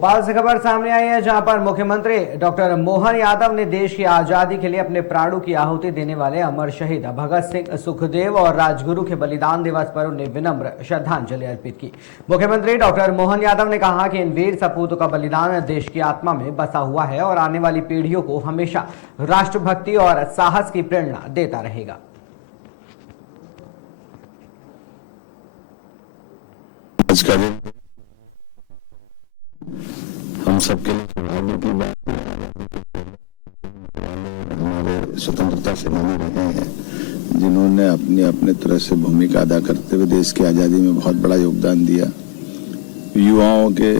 भोपाल से खबर सामने आई है, जहां पर मुख्यमंत्री डॉक्टर मोहन यादव ने देश की आजादी के लिए अपने प्राणों की आहुति देने वाले अमर शहीद भगत सिंह, सुखदेव और राजगुरु के बलिदान दिवस पर उन्हें विनम्र श्रद्धांजलि अर्पित की। मुख्यमंत्री डॉक्टर मोहन यादव ने कहा कि इन वीर सपूतों का बलिदान देश की आत्मा में बसा हुआ है और आने वाली पीढ़ियों को हमेशा राष्ट्रभक्ति और साहस की प्रेरणा देता रहेगा। आज का दिन हम सबके लिए सौभाग्य की बात है। हमारे स्वतंत्रता सेनानी रहे हैं, जिन्होंने अपनी अपने तरह से भूमिका अदा करते हुए देश की आजादी में बहुत बड़ा योगदान दिया। युवाओं के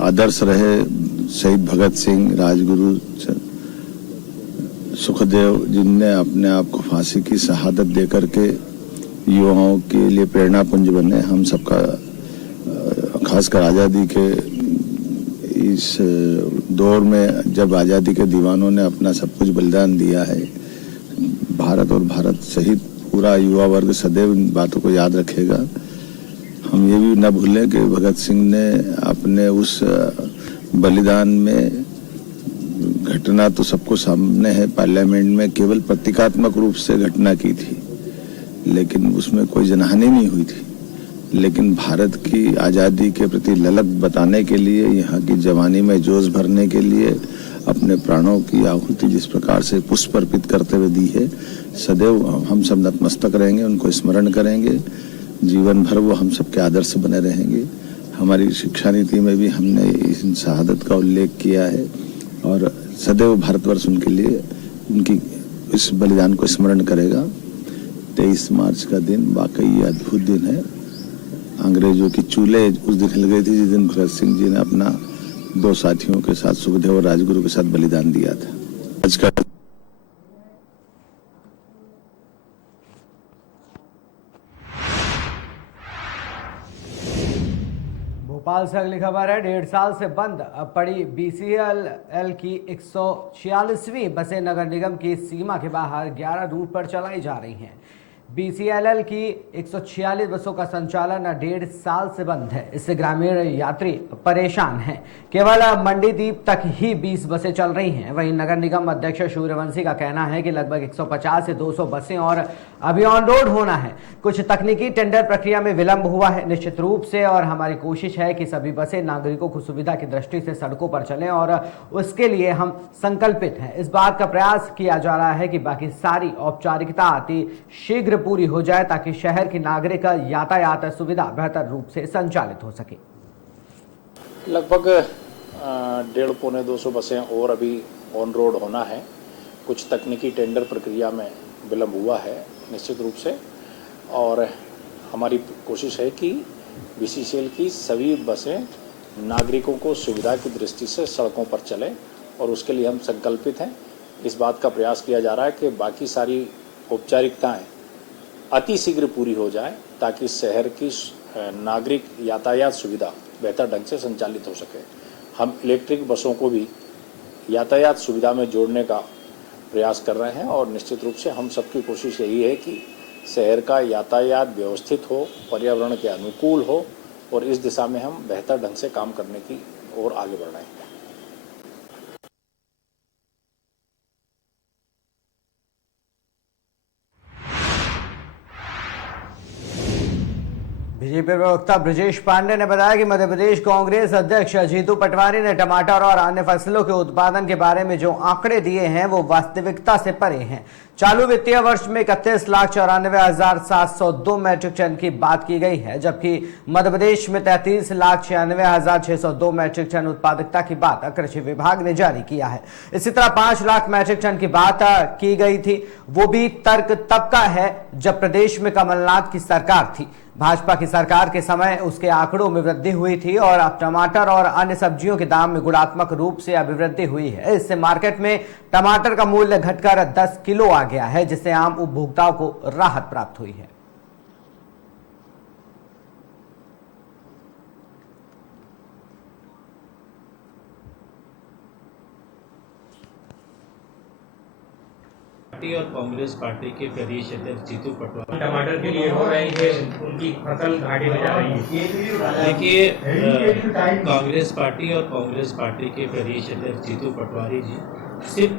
आदर्श रहे शहीद भगत सिंह, राजगुरु, सुखदेव, जिनने अपने आप को फांसी की शहादत दे करके युवाओं के लिए प्रेरणा पुंज बने। हम सबका खासकर आजादी के इस दौर में जब आजादी के दीवानों ने अपना सब कुछ बलिदान दिया है, भारत और भारत सहित पूरा युवा वर्ग सदैव इन बातों को याद रखेगा। हम ये भी न भूलें कि भगत सिंह ने अपने उस बलिदान में, घटना तो सबको सामने है, पार्लियामेंट में केवल प्रतीकात्मक रूप से घटना की थी, लेकिन उसमें कोई जनहानि नहीं हुई थी। लेकिन भारत की आज़ादी के प्रति ललक बताने के लिए, यहाँ की जवानी में जोश भरने के लिए अपने प्राणों की आहुति जिस प्रकार से पुष्प अर्पित करते हुए दी है, सदैव हम सब नतमस्तक रहेंगे, उनको स्मरण करेंगे। जीवन भर वो हम सबके आदर्श बने रहेंगे। हमारी शिक्षा नीति में भी हमने इस शहादत का उल्लेख किया है और सदैव भारतवर्ष उनके लिए उनकी इस बलिदान को स्मरण करेगा। 23 मार्च का दिन वाकई अद्भुत दिन है। अंग्रेजों की चूल्हे उस दिन हिल गई थी जिस दिन भगत सिंह जी ने अपना 2 साथियों के साथ, सुखदेव और राजगुरु के साथ बलिदान दिया था। आज का भोपाल से अगली खबर है। 1.5 साल से बंद पड़ी BCLL की 146वीं बसें नगर निगम की सीमा के बाहर 11 रूट पर चलाई जा रही हैं। BCLL की 146 बसों का संचालन 1.5 साल से बंद है। इससे ग्रामीण यात्री परेशान हैं। केवल मंडीदीप तक ही 20 बसें चल रही हैं। वहीं नगर निगम अध्यक्ष सूर्यवंशी का कहना है कि लगभग 150 से 200 बसें और अभी ऑन रोड होना है। कुछ तकनीकी टेंडर प्रक्रिया में विलंब हुआ है निश्चित रूप से, और हमारी कोशिश है कि सभी बसें नागरिकों को सुविधा की दृष्टि से सड़कों पर चलें और उसके लिए हम संकल्पित हैं। इस बात का प्रयास किया जा रहा है कि बाकी सारी औपचारिकता अति शीघ्र पूरी हो जाए ताकि शहर की नागरिक यातायात सुविधा बेहतर रूप से संचालित हो सके। लगभग 150-200 बसें और अभी ऑन रोड होना है। कुछ तकनीकी टेंडर प्रक्रिया में विलंब हुआ है निश्चित रूप से, और हमारी कोशिश है कि BCCL की सभी बसें नागरिकों को सुविधा की दृष्टि से सड़कों पर चलें, और उसके लिए हम संकल्पित हैं। इस बात का प्रयास किया जा रहा है कि बाकी सारी औपचारिकताएं अति शीघ्र पूरी हो जाए ताकि शहर की नागरिक यातायात सुविधा बेहतर ढंग से संचालित हो सके। हम इलेक्ट्रिक बसों को भी यातायात सुविधा में जोड़ने का प्रयास कर रहे हैं, और निश्चित रूप से हम सबकी कोशिश यही है कि शहर का यातायात व्यवस्थित हो, पर्यावरण के अनुकूल हो, और इस दिशा में हम बेहतर ढंग से काम करने की ओर आगे बढ़ रहे हैं। बीजेपी प्रवक्ता ब्रजेश पांडे ने बताया कि मध्य प्रदेश कांग्रेस अध्यक्ष जीतू पटवारी ने टमाटर और अन्य फसलों के उत्पादन के बारे में जो आंकड़े दिए हैं वो वास्तविकता से परे हैं। चालू वित्तीय वर्ष में 31,94,702 मैट्रिक टन की बात की गई है, जबकि मध्य प्रदेश में 33,96,602 मैट्रिक टन उत्पादकता की बात कृषि विभाग ने जारी किया है। इसी तरह 5 लाख मैट्रिक टन की बात की गई थी। वो भी तर्क तब का है जब प्रदेश में कमलनाथ की सरकार थी। भाजपा की सरकार के समय उसके आंकड़ों में वृद्धि हुई थी और अब टमाटर और अन्य सब्जियों के दाम में गुणात्मक रूप से अभिवृद्धि हुई है। इससे मार्केट में टमाटर का मूल्य घटकर 10 किलो आ गया है, जिससे आम उपभोक्ताओं को राहत प्राप्त हुई है। पार्टी और कांग्रेस पार्टी के प्रदेश अध्यक्ष जीतू पटवारी टमाटर के लिए हो रही है, उनकी फसल घाटे में जा रही है। देखिए, कांग्रेस पार्टी और कांग्रेस पार्टी के प्रदेश अध्यक्ष जीतू पटवारी जी सिर्फ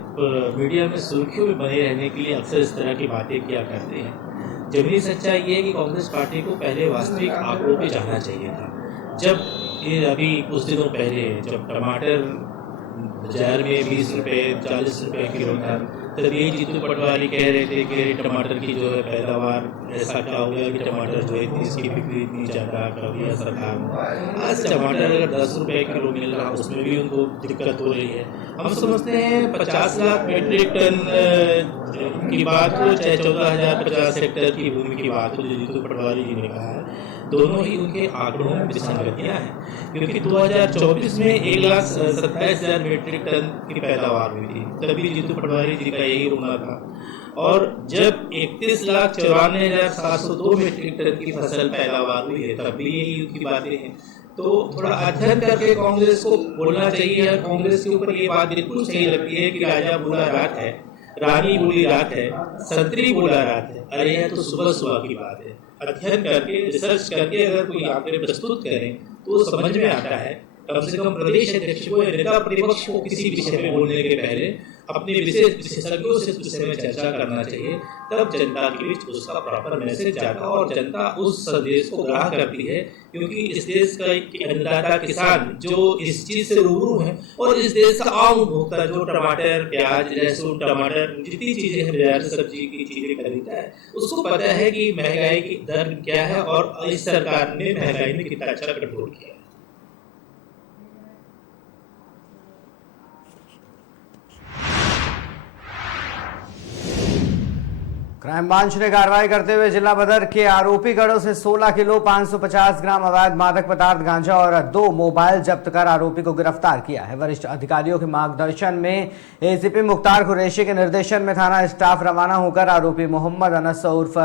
मीडिया में सुर्खियों में बने रहने के लिए अक्सर इस तरह की बातें किया करते हैं। जमीनी सच्चाई ये है कि कांग्रेस पार्टी को पहले वास्तविक आंकड़ों पे जाना चाहिए था। जब ये अभी कुछ दिनों पहले जब टमाटर बाजार में 20 रुपये 40 रुपये किलो था, तब ये जीतू पटवारी कह रहे थे कि टमाटर की जो है पैदावार ऐसा क्या हो गया कि टमाटर जो है इसकी बिक्री इतनी ज़्यादा कर दिया सरकार ने। आज टमाटर अगर 10 रुपये किलो मिल रहा है उसमें भी उनको दिक्कत हो रही है। हम समझते हैं 50 लाख मीट्रिक टन की बात हो चाहे 14,050 हेक्टेयर की भूमि की बात हो, जो जीतू पटवारी जी ने कहा है, दोनों ही उनके आंकड़ों में विसंगतियाँ हैं। क्योंकि 2024 में 1,27,000 मीट्रिक टन की पैदावार हुई थी, तभी जीतू पटवारी जी का यही होना था। और जब 31,94,702 मीट्रिक टन की फसल पैदावार हुई है, तब भी यही उनकी बातें हैं। तो थोड़ा अध्ययन करके कांग्रेस को बोलना चाहिए। कांग्रेस के ऊपर ये बात बिल्कुल सही लगती है कि राजा बोला रात है, रानी बोली रात है, संतरी बोला रात है। अरे यह तो सुबह सुबह की बात है। अध्ययन करके रिसर्च करके अगर कोई आंकड़े प्रस्तुत करें तो समझ में आता है। कम से कम प्रदेश अध्यक्ष को या नेता प्रतिपक्ष को किसी विषय में बोलने के पहले अपने विशेषज्ञों से उस विषय में चर्चा करना चाहिए, तब जनता के बीच उसका प्रॉपर मैसेज जाता और जनता उस संदेश को ग्रहण करती है। क्योंकि इस देश का अन्नदाता किसान जो इस चीज से रूबरू है और इस देश का आम उपभोक्ता जो टमाटर प्याज लहसुन टमाटर जितनी चीजें हैं बाजार से सब्जी की चीजें खरीदता है, उसको पता है कि महंगाई की दर क्या है और इस सरकार ने महंगाई में कितना अच्छा कंट्रोल किया है। क्राइम ब्रांच ने कार्रवाई करते हुए जिला बदर के आरोपी गढ़ों से 16 किलो 550 ग्राम अवैध मादक पदार्थ गांजा और 2 मोबाइल जब्त कर आरोपी को गिरफ्तार किया है। वरिष्ठ अधिकारियों के मार्गदर्शन में एसीपी मुख्तार कुरैशी के निर्देशन में थाना स्टाफ रवाना होकर आरोपी मोहम्मद अनस उर्फ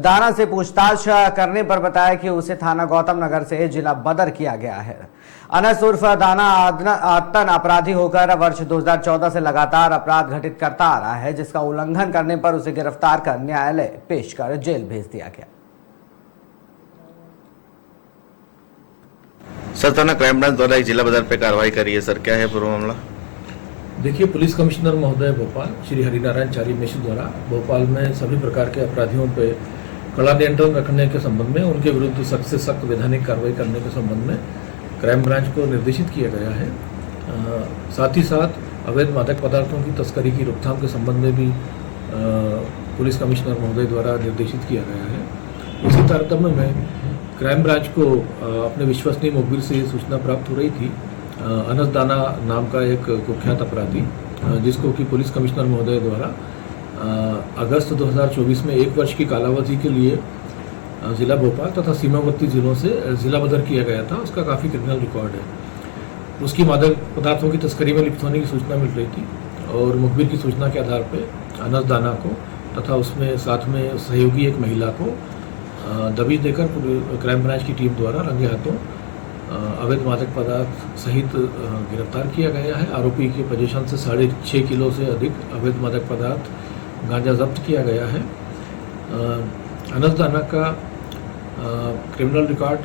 दाना से पूछताछ करने पर बताया कि उसे थाना गौतम नगर से जिला बदर किया गया है। अनस उर्फ दाना आतन अपराधी होकर वर्ष 2014 से लगातार अपराध घटित करता आ रहा है, जिसका उल्लंघन करने पर उसे गिरफ्तार कर न्यायालय पेश कर जेल भेज दिया गया। सर, थाना क्राइम ब्रांच द्वारा एक जिला बाजार पे कार्रवाई करी है सर, क्या है पूरा मामला? देखिए, पुलिस कमिश्नर महोदय भोपाल श्री हरिनारायण चारी मिश्र द्वारा भोपाल में सभी प्रकार के अपराधियों पे कड़ा नियंत्रण रखने के संबंध में उनके विरुद्ध सख्त से सख्त वैधानिक कार्रवाई करने के संबंध में क्राइम ब्रांच को निर्देशित किया गया है। साथ ही साथ अवैध मादक पदार्थों की तस्करी की रोकथाम के संबंध में भी पुलिस कमिश्नर महोदय द्वारा निर्देशित किया गया है। इसी तारतम्य में क्राइम ब्रांच को अपने विश्वसनीय मुखबिर से ये सूचना प्राप्त हो रही थी। अनस दाना नाम का एक कुख्यात अपराधी, जिसको कि पुलिस कमिश्नर महोदय द्वारा अगस्त 2024 में 1 वर्ष की कालावधि के लिए जिला भोपाल तथा सीमावर्ती जिलों से जिला बदर किया गया था, उसका काफ़ी क्रिमिनल रिकॉर्ड है। उसकी मादक पदार्थों की तस्करी में लिप्त होने की सूचना मिल रही थी और मुखबिर की सूचना के आधार पर अनस दाना को तथा उसमें साथ में सहयोगी एक महिला को दबिश देकर क्राइम ब्रांच की टीम द्वारा रंगे हाथों अवैध मादक पदार्थ सहित गिरफ्तार किया गया है। आरोपी के पोजीशन से 6.5 किलो से अधिक अवैध मादक पदार्थ गांजा जब्त किया गया है। अनस दाना का क्रिमिनल रिकॉर्ड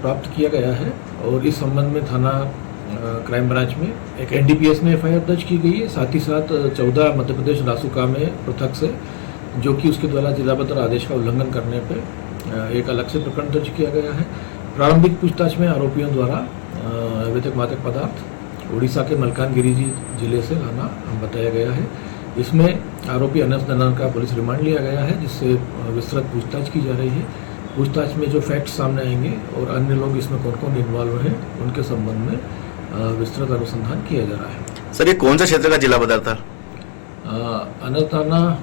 प्राप्त किया गया है और इस संबंध में थाना क्राइम ब्रांच में एक एनडीपीएस में एफआईआर दर्ज की गई है। साथ ही साथ 14 मध्य प्रदेश रासुका में पृथक से, जो कि उसके द्वारा जिला बदर आदेश का उल्लंघन करने पर एक अलग से प्रकरण दर्ज किया गया है। प्रारंभिक पूछताछ में आरोपियों द्वारा अवैध मादक पदार्थ उड़ीसा के मलकानगिरी जिले से लाना बताया गया है। इसमें आरोपी अनस दाना का पुलिस रिमांड लिया गया है, जिससे विस्तृत पूछताछ की जा रही है। पूछताछ में जो फैक्ट्स सामने आएंगे और अन्य लोग इसमें कौन कौन इन्वॉल्व हैं, उनके संबंध में विस्तृत अनुसंधान किया जा रहा है। सर, ये कौन सा क्षेत्र का जिला बाजार था? अनस दाना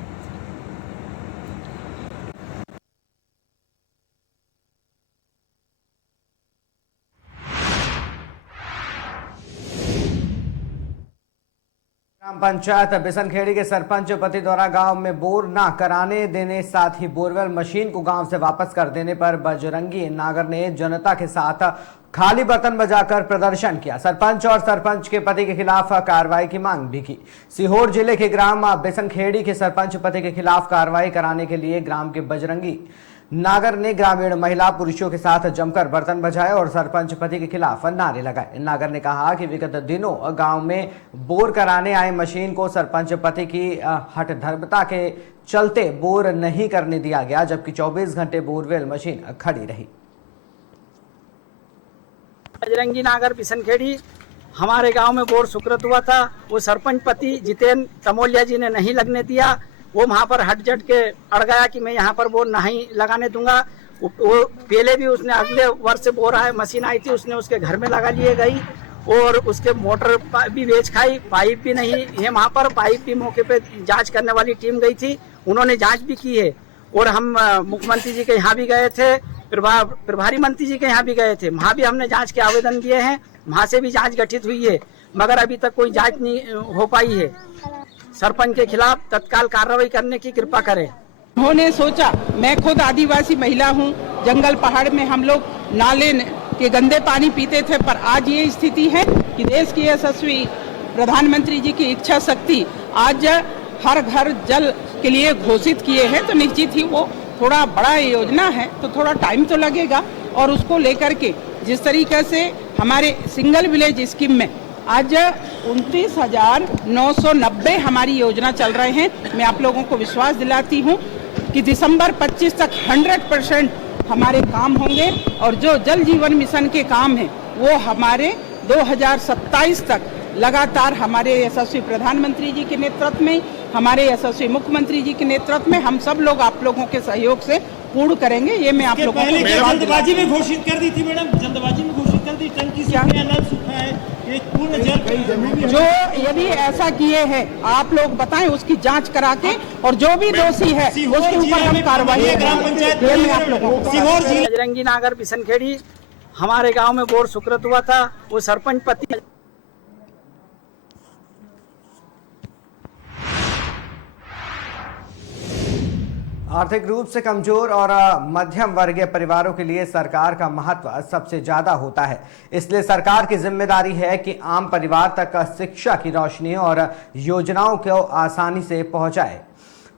ग्राम पंचायत बिसनखेड़ी के सरपंच पति द्वारा गांव में बोर न कराने देने साथ ही बोरवेल मशीन को गांव से वापस कर देने पर बजरंगी नागर ने जनता के साथ खाली बर्तन बजाकर प्रदर्शन किया। सरपंच और सरपंच के पति के खिलाफ कार्रवाई की मांग भी की। सीहोर जिले के ग्राम बिसनखेड़ी के सरपंच पति के खिलाफ कार्रवाई कराने के लिए ग्राम के बजरंगी नागर ने ग्रामीण महिला पुरुषों के साथ जमकर बर्तन बजाए और सरपंच पति के खिलाफ नारे लगाए। नागर ने कहा कि विगत दिनों गांव में बोर कराने आए मशीन को सरपंच पति की हठधर्मता के चलते बोर नहीं करने दिया गया, जबकि 24 घंटे बोरवेल मशीन खड़ी रही। बजरंगी नागर बिसनखेड़ी हमारे गांव में बोर स्वीकृत हुआ था। वो सरपंच पति जितेंद्र तमोलिया जी ने नहीं लगने दिया। वो वहाँ पर हट जट के अड़ गया कि मैं यहाँ पर बोर नहीं लगाने दूंगा। वो पहले भी उसने अगले वर्ष से बोर आए मशीन आई थी, उसने उसके घर में लगा लिए गई और उसके मोटर भी बेच खाई। पाइप भी नहीं है वहाँ पर, पाइप भी मौके पे जांच करने वाली टीम गई थी, उन्होंने जांच भी की है। और हम मुख्यमंत्री जी के यहाँ भी गए थे, प्रभारी मंत्री जी के यहाँ भी गए थे, वहाँ भी हमने जांच के आवेदन दिए हैं, वहाँ से भी जांच गठित हुई है, मगर अभी तक कोई जांच नहीं हो पाई है। सरपंच के खिलाफ तत्काल कार्रवाई करने की कृपा करें। उन्होंने सोचा, मैं खुद आदिवासी महिला हूँ, जंगल पहाड़ में हम लोग नाले के गंदे पानी पीते थे, पर आज ये स्थिति है कि देश की यशस्वी प्रधानमंत्री जी की इच्छा शक्ति आज हर घर जल के लिए घोषित किए हैं, तो निश्चित ही वो थोड़ा बड़ा योजना है, तो थोड़ा टाइम तो लगेगा। और उसको लेकर के जिस तरीके से हमारे सिंगल विलेज स्कीम में आज 29,990 हमारी योजना चल रहे हैं, मैं आप लोगों को विश्वास दिलाती हूँ कि दिसंबर 25 तक 100% हमारे काम होंगे और जो जल जीवन मिशन के काम हैं वो हमारे 2027 तक लगातार हमारे यशस्वी प्रधानमंत्री जी के नेतृत्व में, हमारे यशस्वी मुख्यमंत्री जी के नेतृत्व में हम सब लोग आप लोगों के सहयोग से पूर्ण करेंगे। ये मैं आप लोगों को जल्दबाजी में घोषित कर दी थी मैडम, जल्दबाजी में घोषित कर दी, टंकी सूखा है, नल सूखा है, एक पूर्ण जल जो यदि ऐसा किए हैं आप लोग बताएं, उसकी जांच करा के और जो भी दोषी है उसके ऊपर हम कार्रवाई करेंगे। बजरंगी नागर बिसनखेड़ी हमारे गांव में बोर स्वीकृत हुआ था। वो सरपंच पति आर्थिक रूप से कमजोर और मध्यम वर्गीय परिवारों के लिए सरकार का महत्व सबसे ज्यादा होता है। इसलिए सरकार की जिम्मेदारी है कि आम परिवार तक शिक्षा की रोशनी और योजनाओं को आसानी से पहुंचाए।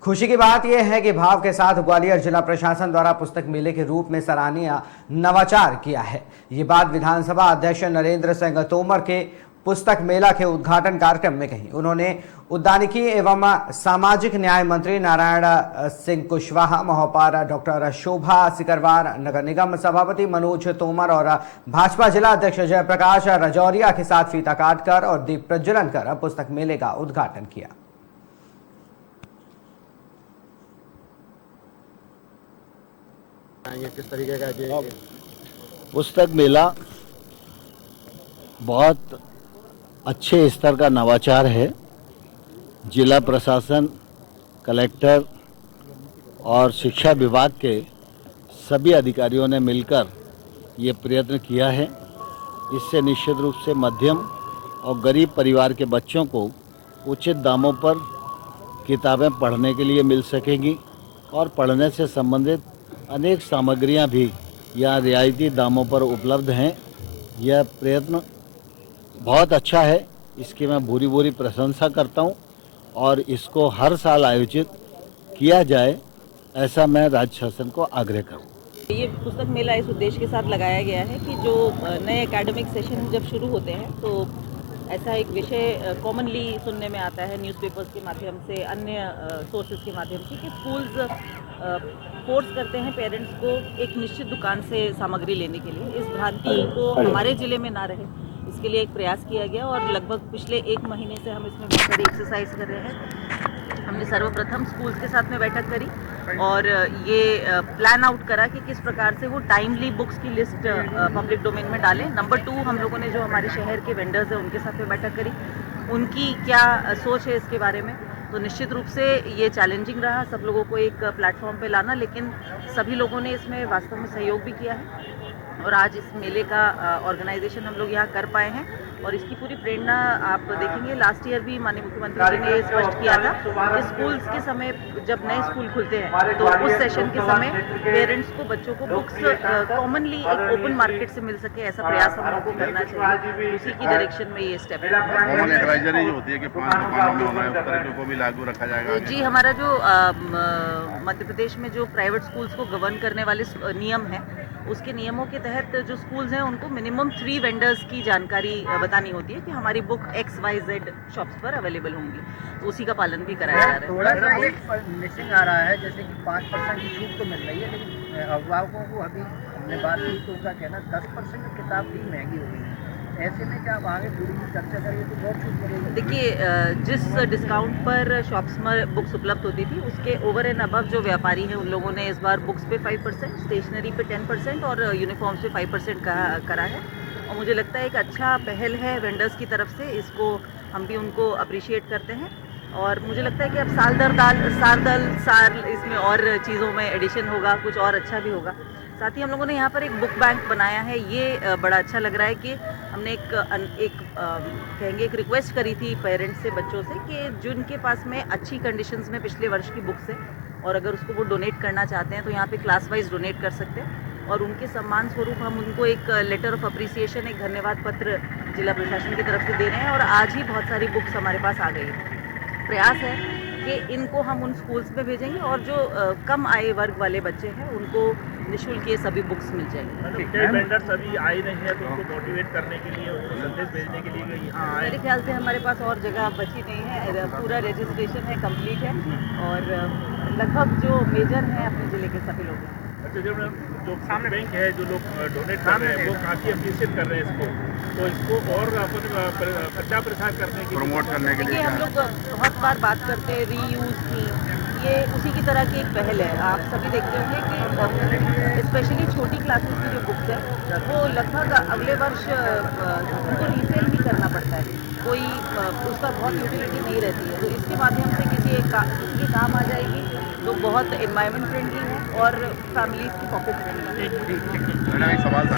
खुशी की बात यह है कि भाव के साथ ग्वालियर जिला प्रशासन द्वारा पुस्तक मेले के रूप में सराहनीय नवाचार किया है। ये बात विधानसभा अध्यक्ष नरेंद्र सिंह तोमर के पुस्तक मेला के उद्घाटन कार्यक्रम में कही। उन्होंने उद्यानिकी एवं सामाजिक न्याय मंत्री नारायण सिंह कुशवाहा, महापौर डॉक्टर शोभा सिकरवार, नगर निगम सभापति मनोज तोमर और भाजपा जिला अध्यक्ष जयप्रकाश रजौरिया के साथ फीता काटकर और दीप प्रज्वलन कर पुस्तक मेले का उद्घाटन किया। किस तरीके का पुस्तक मेला बहुत अच्छे स्तर का नवाचार है। जिला प्रशासन, कलेक्टर और शिक्षा विभाग के सभी अधिकारियों ने मिलकर ये प्रयत्न किया है। इससे निश्चित रूप से मध्यम और गरीब परिवार के बच्चों को उचित दामों पर किताबें पढ़ने के लिए मिल सकेंगी और पढ़ने से संबंधित अनेक सामग्रियां भी यहाँ रियायती दामों पर उपलब्ध हैं। यह प्रयत्न बहुत अच्छा है, इसकी मैं भूरी भूरी प्रशंसा करता हूँ और इसको हर साल आयोजित किया जाए, ऐसा मैं राज्य शासन को आग्रह करूँ। ये पुस्तक मेला इस उद्देश्य के साथ लगाया गया है कि जो नए एकेडमिक सेशन जब शुरू होते हैं तो ऐसा एक विषय कॉमनली सुनने में आता है न्यूज़पेपर्स के माध्यम से, अन्य सोर्सेज के माध्यम से, कि स्कूल्स फोर्स करते हैं पेरेंट्स को एक निश्चित दुकान से सामग्री लेने के लिए। इस भ्रांति को हमारे ज़िले में ना रहे, इसके लिए एक प्रयास किया गया और लगभग पिछले 1 महीने से हम इसमें बहुत सारी एक्सरसाइज कर रहे हैं। हमने सर्वप्रथम स्कूल्स के साथ में बैठक करी और ये प्लान आउट करा कि किस प्रकार से वो टाइमली बुक्स की लिस्ट पब्लिक डोमेन में डालें। नंबर 2, हम लोगों ने जो हमारे शहर के वेंडर्स हैं उनके साथ में बैठक करी, उनकी क्या सोच है इसके बारे में। तो निश्चित रूप से ये चैलेंजिंग रहा सब लोगों को एक प्लेटफॉर्म पे लाना, लेकिन सभी लोगों ने इसमें वास्तव में सहयोग भी किया है और आज इस मेले का ऑर्गेनाइजेशन हम लोग यहाँ कर पाए हैं। और इसकी पूरी प्रेरणा आप देखेंगे लास्ट ईयर भी माननीय मुख्यमंत्री जी ने स्पष्ट किया था कि स्कूल्स के समय जब नए स्कूल खुलते हैं तो उस सेशन के समय पेरेंट्स को बच्चों को बुक्स कॉमनली एक ओपन मार्केट से मिल सके, ऐसा प्रयास हम लोगों को करना चाहिए। उसी की डायरेक्शन में ये स्टेप है। एडवाइजरी जो होती है कि 5 दुकानों में होना है, उस तरीके को भी लागू रखा जाएगा जी। हमारा जो मध्य प्रदेश में जो प्राइवेट स्कूल्स को गवर्न करने वाले नियम हैं, उसके नियमों के तहत जो स्कूल्स हैं उनको मिनिमम 3 वेंडर्स की जानकारी बतानी होती है कि हमारी बुक XYZ शॉप्स पर अवेलेबल होंगी, तो उसी का पालन भी कराया जा रहा है। थोड़ा सा एक मिसिंग आ रहा है, जैसे कि 5% की छूट तो मिल रही है, लेकिन अभिभावकों को अभी हमने बात की तो उनका कहना 10% की किताब भी महंगी हो गई है। ऐसे में क्या आप आगे पूरी चर्चा करिए तो बहुत छूट मिलेगी। देखिए, जिस डिस्काउंट पर शॉप्स में बुक्स उपलब्ध होती थी उसके ओवर एंड अबव जो व्यापारी हैं उन लोगों ने इस बार बुक्स पे 5%, स्टेशनरी पे 10% और यूनिफॉर्म्स पे 5% करा है। और मुझे लगता है एक अच्छा पहल है वेंडर्स की तरफ से, इसको हम भी उनको अप्रिशिएट करते हैं। और मुझे लगता है कि अब साल इसमें और चीज़ों में एडिशन होगा, कुछ और अच्छा भी होगा। साथ ही हम लोगों ने यहाँ पर एक बुक बैंक बनाया है, ये बड़ा अच्छा लग रहा है कि हमने एक रिक्वेस्ट करी थी पेरेंट्स से, बच्चों से, कि जिनके पास में अच्छी कंडीशंस में पिछले वर्ष की बुक्स है और अगर उसको वो डोनेट करना चाहते हैं तो यहाँ पे क्लास वाइज डोनेट कर सकते हैं। और उनके सम्मान स्वरूप हम उनको एक लेटर ऑफ अप्रिसिएशन, एक धन्यवाद पत्र जिला प्रशासन की तरफ से दे रहे हैं। और आज ही बहुत सारी बुक्स हमारे पास आ गई है। प्रयास है कि इनको हम उन स्कूल्स में भेजेंगे और जो कम आय वर्ग वाले बच्चे हैं उनको निःशुल्क ये सभी बुक्स मिल जाएंगी। कई वेंडर्स अभी आए नहीं है तो उनको मोटिवेट करने के लिए, उनको संदेश भेजने के लिए यहाँ आए। मेरे ख्याल से हमारे पास और जगह बची नहीं है, पूरा रजिस्ट्रेशन है, कंप्लीट है और लगभग जो मेजर हैं अपने ज़िले के सभी लोग हैं। अच्छा, जो सामने बैंक है, जो लोग डोनेट कर रहे हैं वो काफ़ी अप्रिशिएट कर रहे हैं इसको, तो इसको और प्रचार प्रसार करने के लिए, प्रमोट करने के लिए हम लोग बहुत बार बात करते हैं रीयूज़ की, ये उसी की तरह की एक पहल है। आप सभी देखते होंगे कि स्पेशली छोटी क्लासेस की जो बुक्स है वो लगभग अगले वर्ष उनको रीसेल भी करना पड़ता है, कोई उसका बहुत यूटिलिटी नहीं रहती है। तो इसके माध्यम से किसी के काम आ जाएगी तो बहुत एनवायरनमेंट फ्रेंडली है और फैमिलीज की पॉकेट फ्रेंडली है। एक सवाल था,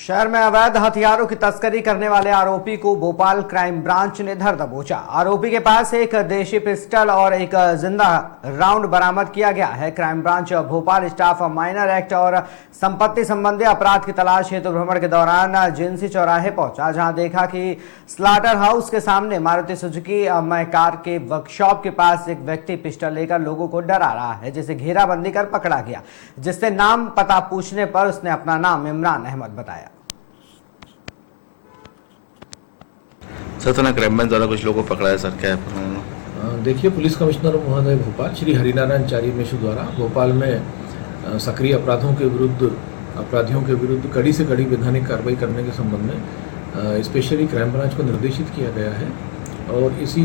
शहर में अवैध हथियारों की तस्करी करने वाले आरोपी को भोपाल क्राइम ब्रांच ने धर दबोचा। आरोपी के पास एक देशी पिस्टल और एक जिंदा राउंड बरामद किया गया है। Crime branch Bhopal staff minor act और संपत्ति संबंधी अपराध की तलाश हेतु भ्रमण के दौरान जिंसी चौराहे पहुंचा, जहां देखा कि स्लाटर हाउस के सामने मारुति सुजुकी कार के वर्कशॉप के पास एक व्यक्ति पिस्टल लेकर लोगों को डरा रहा है, जिसे घेराबंदी कर पकड़ा गया, जिससे नाम पता पूछने पर उसने अपना नाम इमरान अहमद बताया। सर, तो ना क्राइम ब्रांच द्वारा कुछ लोगों को पकड़ा है सर, क्या है? देखिए, पुलिस कमिश्नर महोदय भोपाल श्री हरिनारायण चारी मिश्र द्वारा भोपाल में सक्रिय अपराधियों के विरुद्ध कड़ी से कड़ी वैधानिक कार्रवाई करने के संबंध में स्पेशली क्राइम ब्रांच को निर्देशित किया गया है। और इसी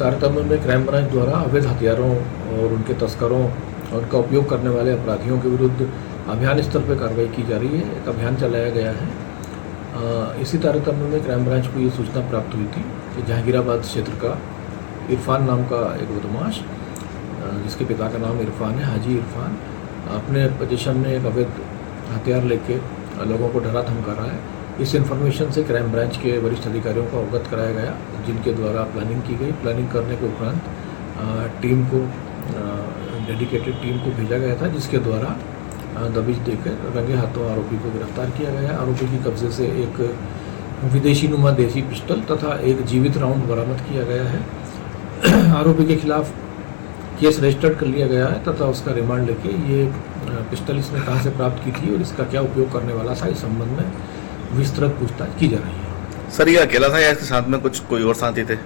तारतम्य में क्राइम ब्रांच द्वारा अवैध हथियारों और उनके तस्करों और उनका उपयोग करने वाले अपराधियों के विरुद्ध अभियान स्तर पर कार्रवाई की जा रही है। एक अभियान चलाया गया है। इसी तारतम्य में क्राइम ब्रांच को ये सूचना प्राप्त हुई थी कि जहांगीराबाद क्षेत्र का इरफान नाम का एक बदमाश, जिसके पिता का नाम इरफान है, हाजी इरफान, अपने पोजीशन में एक अवैध हथियार लेके लोगों को डरा धमका रहा है। इस इन्फॉर्मेशन से क्राइम ब्रांच के वरिष्ठ अधिकारियों को अवगत कराया गया, जिनके द्वारा प्लानिंग की गई। प्लानिंग करने के उपरांत डेडिकेटेड टीम को भेजा गया था, जिसके द्वारा दबिश देकर रंगे हाथों आरोपी को गिरफ्तार किया गया। आरोपी की कब्जे से एक विदेशी नुमा देसी पिस्टल तथा एक जीवित राउंड बरामद किया गया है। आरोपी के खिलाफ केस रजिस्टर्ड कर लिया गया है तथा उसका रिमांड लेके ये पिस्टल इसने कहाँ से प्राप्त की थी और इसका क्या उपयोग करने वाला था, इस संबंध में विस्तृत पूछताछ की जा रही है। सर, ये अकेला था या इसके साथ में कुछ कोई और साथी थे?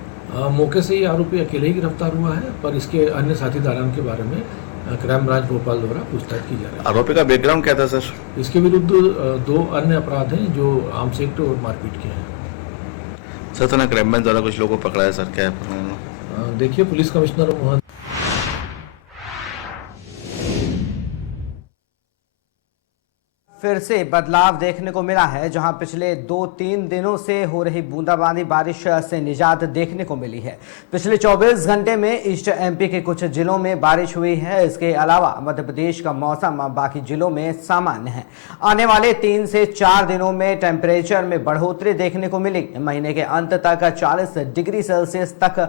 मौके से ये आरोपी अकेले ही गिरफ्तार हुआ है, पर इसके अन्य साथीदारों के बारे में क्राइम ब्रांच भोपाल द्वारा पूछताछ की जा रही है। आरोपी का बैकग्राउंड क्या था सर? इसके विरुद्ध 2 अन्य अपराध हैं जो आर्म्स एक्ट और मारपीट के हैं। सर, तो ना क्राइम ब्रांच द्वारा कुछ लोगों को पकड़ा है सर, क्या है? देखिए, पुलिस कमिश्नर महोदय फिर से बदलाव देखने को मिला है, जहां पिछले 2-3 दिनों से हो रही बूंदाबांदी बारिश से निजात देखने को मिली है। पिछले 24 घंटे में ईस्ट एमपी के कुछ जिलों में बारिश हुई है। इसके अलावा मध्य प्रदेश का मौसम बाकी जिलों में सामान्य है। आने वाले 3 से 4 दिनों में टेम्परेचर में बढ़ोतरी देखने को मिलेगी। महीने के अंत तक 40 डिग्री सेल्सियस तक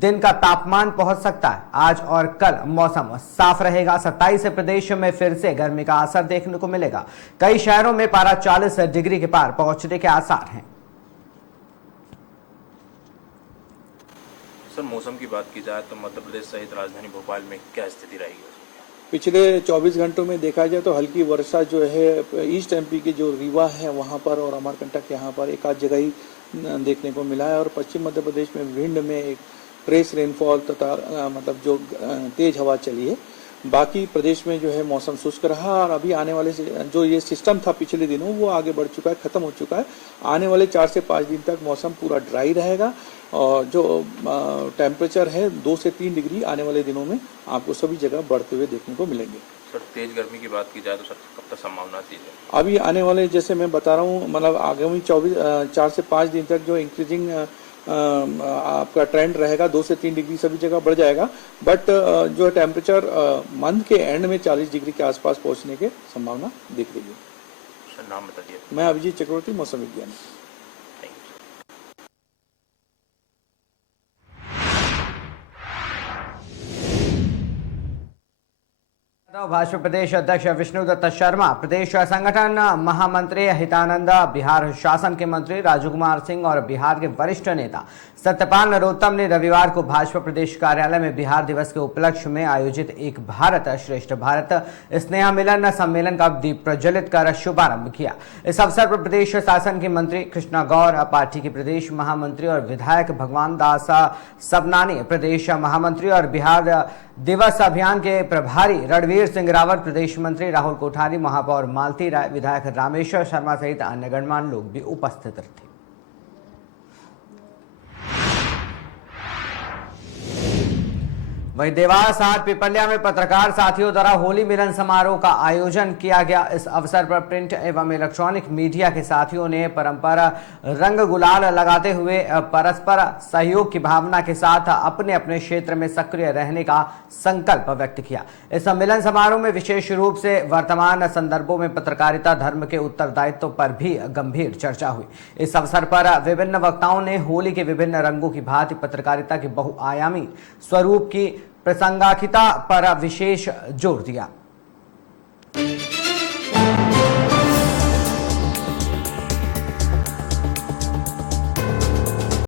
दिन का तापमान पहुंच सकता है। आज और कल मौसम साफ रहेगा। 27 से प्रदेश में फिर से गर्मी का असर देखने को मिलेगा। कई शहरों में पारा 40 डिग्री के पार पहुंचने के आसार हैं। सर, मौसम की बात की जाए तो मध्य प्रदेश सहित राजधानी भोपाल में क्या स्थिति रहेगी? पिछले 24 घंटों में देखा जाए तो हल्की वर्षा जो है ईस्ट एमपी के जो रीवा है वहां पर और अमरकंटक यहाँ पर एक आध जगह ही देखने को मिला है। और पश्चिम मध्य प्रदेश में भिंड में एक ट्रेस रेनफॉल तथा मतलब जो तेज हवा चली है। बाकी प्रदेश में जो है मौसम शुष्क रहा और अभी आने वाले जो ये सिस्टम था पिछले दिनों वो आगे बढ़ चुका है, खत्म हो चुका है। आने वाले 4 से 5 दिन तक मौसम पूरा ड्राई रहेगा और जो टेम्परेचर है 2 से 3 डिग्री आने वाले दिनों में आपको सभी जगह बढ़ते हुए देखने को मिलेंगे। सर, तेज गर्मी की बात की जाए तो सर कब तक संभावना थी? अभी आने वाले जैसे मैं बता रहा हूँ मतलब आगामी 4 से 5 दिन तक जो इंक्रीजिंग आपका ट्रेंड रहेगा 2 से 3 डिग्री सभी जगह बढ़ जाएगा। बट जो टेम्परेचर मंथ के एंड में 40 डिग्री के आसपास पहुंचने की संभावना दिख रही है। सर, नाम बता दिए। मैं अभिजीत चक्रवर्ती, मौसम विज्ञानी। भाजपा प्रदेश अध्यक्ष विष्णुदत्त शर्मा, प्रदेश संगठन महामंत्री हितानंद, बिहार शासन के मंत्री राजू कुमार सिंह और बिहार के वरिष्ठ नेता सत्यपाल नरोत्तम ने रविवार को भाजपा प्रदेश कार्यालय में बिहार दिवस के उपलक्ष्य में आयोजित एक भारत श्रेष्ठ भारत स्नेह मिलन सम्मेलन का दीप प्रज्वलित कर शुभारंभ किया। इस अवसर पर प्रदेश शासन के मंत्री कृष्णा गौर, पार्टी के प्रदेश महामंत्री और विधायक भगवान दास सबनानी, प्रदेश महामंत्री और बिहार दिवस अभियान के प्रभारी रणवीर सिंह रावत, प्रदेश मंत्री राहुल कोठारी, महापौर मालती राय, विधायक रामेश्वर शर्मा सहित अन्य गणमान्य लोग भी उपस्थित थे। वहीं देवास हाट पिपलिया में पत्रकार साथियों द्वारा होली मिलन समारोह का आयोजन किया गया। इस अवसर पर प्रिंट एवं इलेक्ट्रॉनिक मीडिया के साथियों ने परंपरा रंग गुलाल लगाते हुए परस्पर सहयोग की भावना के साथ अपने अपने क्षेत्र में सक्रिय रहने का संकल्प व्यक्त किया। इस मिलन समारोह में विशेष रूप से वर्तमान संदर्भों में पत्रकारिता धर्म के उत्तरदायित्व पर भी गंभीर चर्चा हुई। इस अवसर पर विभिन्न वक्ताओं ने होली के विभिन्न रंगों की भांति पत्रकारिता के बहुआयामी स्वरूप की प्रासंगिकता पर विशेष जोर दिया।